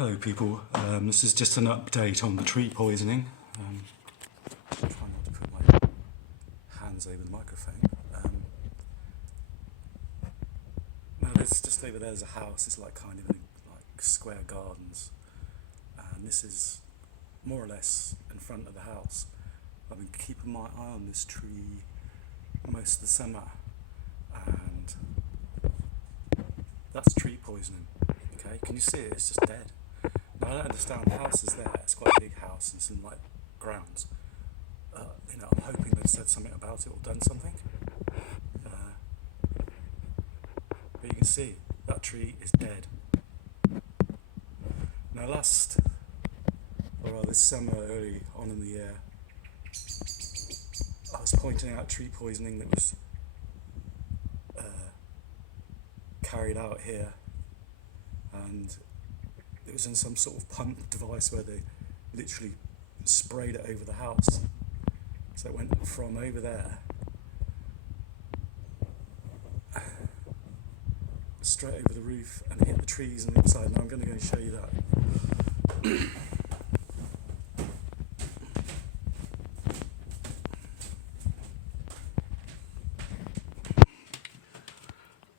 Hello people, this is just an update on the tree poisoning. Try not to put my hands over the microphone. Now there's just over there's a house, it's like kind of in like square gardens, and this is more or less in front of the house. I've been keeping my eye on this tree most of the summer, and that's tree poisoning. Okay, can you see it? It's just dead. Now I don't understand, the house is there, it's quite a big house and it's in like grounds. I'm hoping they've said something about it or done something. But you can see, that tree is dead. Now this summer, early on in the year, I was pointing out tree poisoning that was carried out here, and it was in some sort of pump device where they literally sprayed it over the house. So it went from over there straight over the roof and hit the trees on the inside. Now I'm going to go and show you that.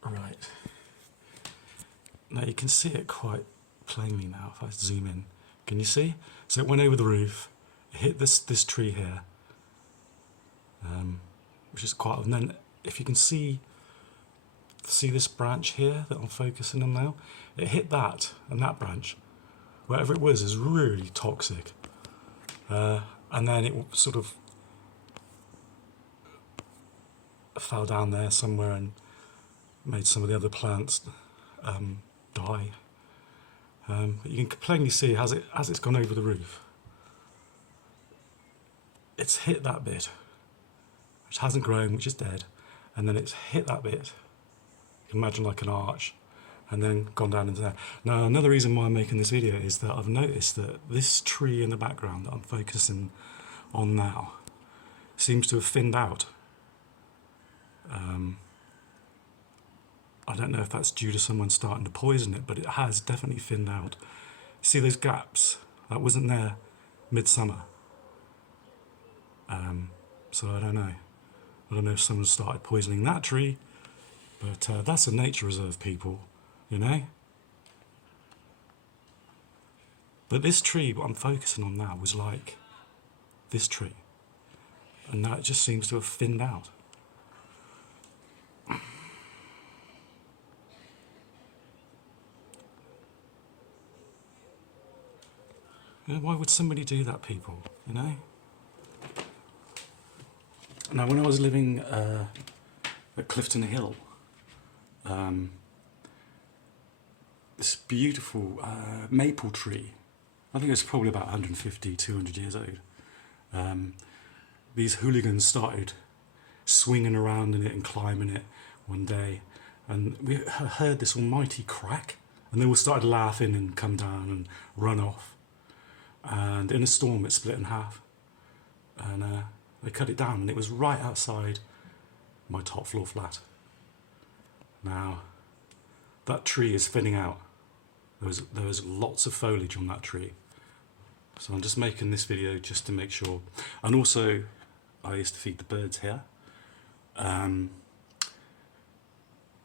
Right. Now you can see it quite plainly now if I zoom in. Can you see? So it went over the roof, it hit this tree here, which is quite, and then if you can see this branch here that I'm focusing on now, it hit that, and that branch, whatever it was, is really toxic. And then it sort of fell down there somewhere and made some of the other plants die. You can plainly see as it's gone over the roof, it's hit that bit, which hasn't grown, which is dead, and then it's hit that bit, you can imagine like an arch, and then gone down into there. Now another reason why I'm making this video is that I've noticed that this tree in the background that I'm focusing on now seems to have thinned out. I don't know if that's due to someone starting to poison it, but it has definitely thinned out. See those gaps? That wasn't there midsummer. So I don't know. I don't know if someone started poisoning that tree, but that's a nature reserve, people, you know? But this tree, what I'm focusing on now, was like this tree. And now it just seems to have thinned out. Why would somebody do that, people, you know? Now, when I was living at Clifton Hill, this beautiful maple tree, I think it's probably about 150, 200 years old, these hooligans started swinging around in it and climbing it one day, and we heard this almighty crack, and they all started laughing and come down and run off. And in a storm it split in half, and they cut it down, and it was right outside my top floor flat. Now that tree is thinning out. There was lots of foliage on that tree, so I'm just making this video just to make sure. And also I used to feed the birds here,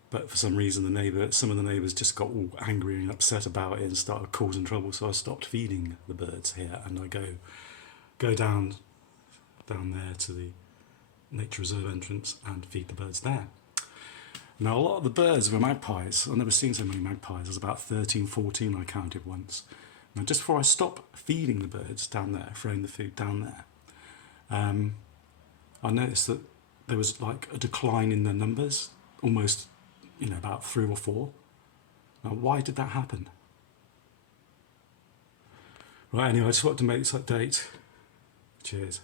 but for some reason some of the neighbours just got all angry and upset about it and started causing trouble, so I stopped feeding the birds here, and I go down there to the nature reserve entrance and feed the birds there. Now a lot of the birds were magpies. I've never seen so many magpies. There's about 13, 14 I counted once. Now just before I stop feeding the birds down there, throwing the food down there, I noticed that there was like a decline in the numbers, almost, about 3 or 4. Now, why did that happen? Right, anyway, I just wanted to make this update. Cheers.